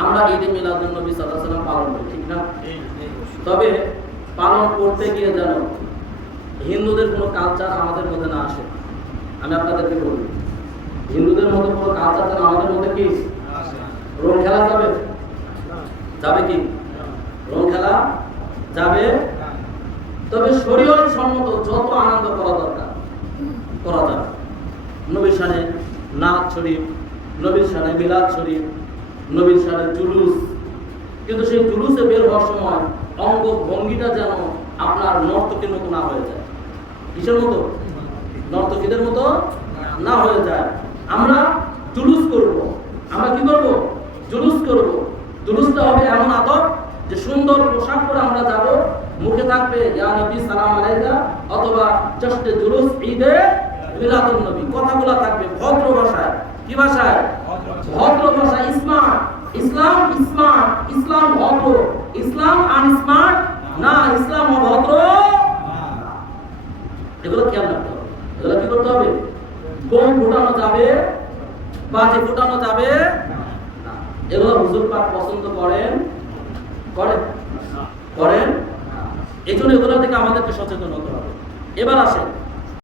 আমরা ঈদে মিলাদুন নবী সাল্লাল্লাহু আলাইহি ওয়াসাল্লাম পালন করি, ঠিক না? তবে পালন করতে গিয়ে যেন হিন্দুদের কোনো কালচার আমাদের মধ্যে না আসে। আমি আপনাদেরকে বলি, হিন্দুদের মধ্যে কোনো কালচার যেন আমাদের মধ্যে কি রং খেলা যাবে? যাবে কি রং খেলা যাবে? তবে শরীয়ত সম্মত যত আনন্দ করা দরকার করা যাবে। নবীর শানে নাত শরীফ, নবীর শানে মিলাদ শরীফ, নবীর শানে জুলুস, কিন্তু সেই জুলুসে বের হওয়ার সময় অঙ্গ ভঙ্গিটা যেন আপনার নর্তকীর মতো না হয়ে যায়। কিসের মতো? নর্তকীদের মতো না হয়ে যায়। আমরা জুলুস করব, আমরা কি করব? জুলুস করব। জুলুসটা হবে এমন আদব যে সুন্দর পোশাক পরে আমরা যাব, মুখে থাকবে ইয়া নবী সালাম আলাইকা অথবা জশ্নে জুলুস ঈদে মিলাদুন নবী, কথাগুলো থাকবে ভদ্র ভাষায়। কি ভাষায়? ভদ্র ভাষায়। স্মার্ট ইসলাম, স্মার্ট ইসলাম, ভদ্র ইসলাম। আনস্মার্ট না, ইসলাম অভদ্র। এগুলো খেয়াল রাখতে হবে। এগুলো কি করতে হবে? বোম ফুটানো যাবে, বাজি ফুটানো যাবে না। এগুলো হুজুর পাক পছন্দ করেন? করেন? করেন? এই জন্য এগুলো থেকে আমাদেরকে সচেতন হতে হবে। এবার আসেন